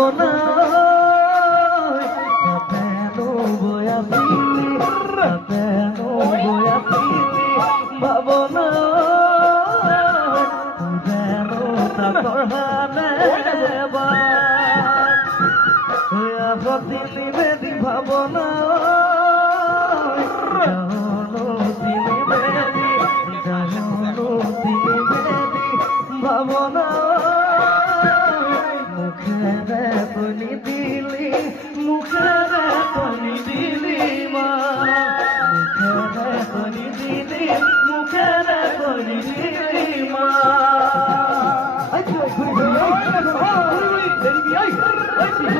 ভাবনা কেন বয়াছিলি কেন বয়াছিলি ভাবনা যেন তাকর হানে দিলি বেদি ভাবনা জানো দিলি বেদি জানো দিলি বেদি ভাবনা মুখেরে বলি দিলি মুখেরে বলি দিলি মা মুখেরে বলি দিলি মুখেরে বলি দিলি মা আই ঘুরি ঘুরি ঘুরি ঘুরি ঘুরি ঘুরি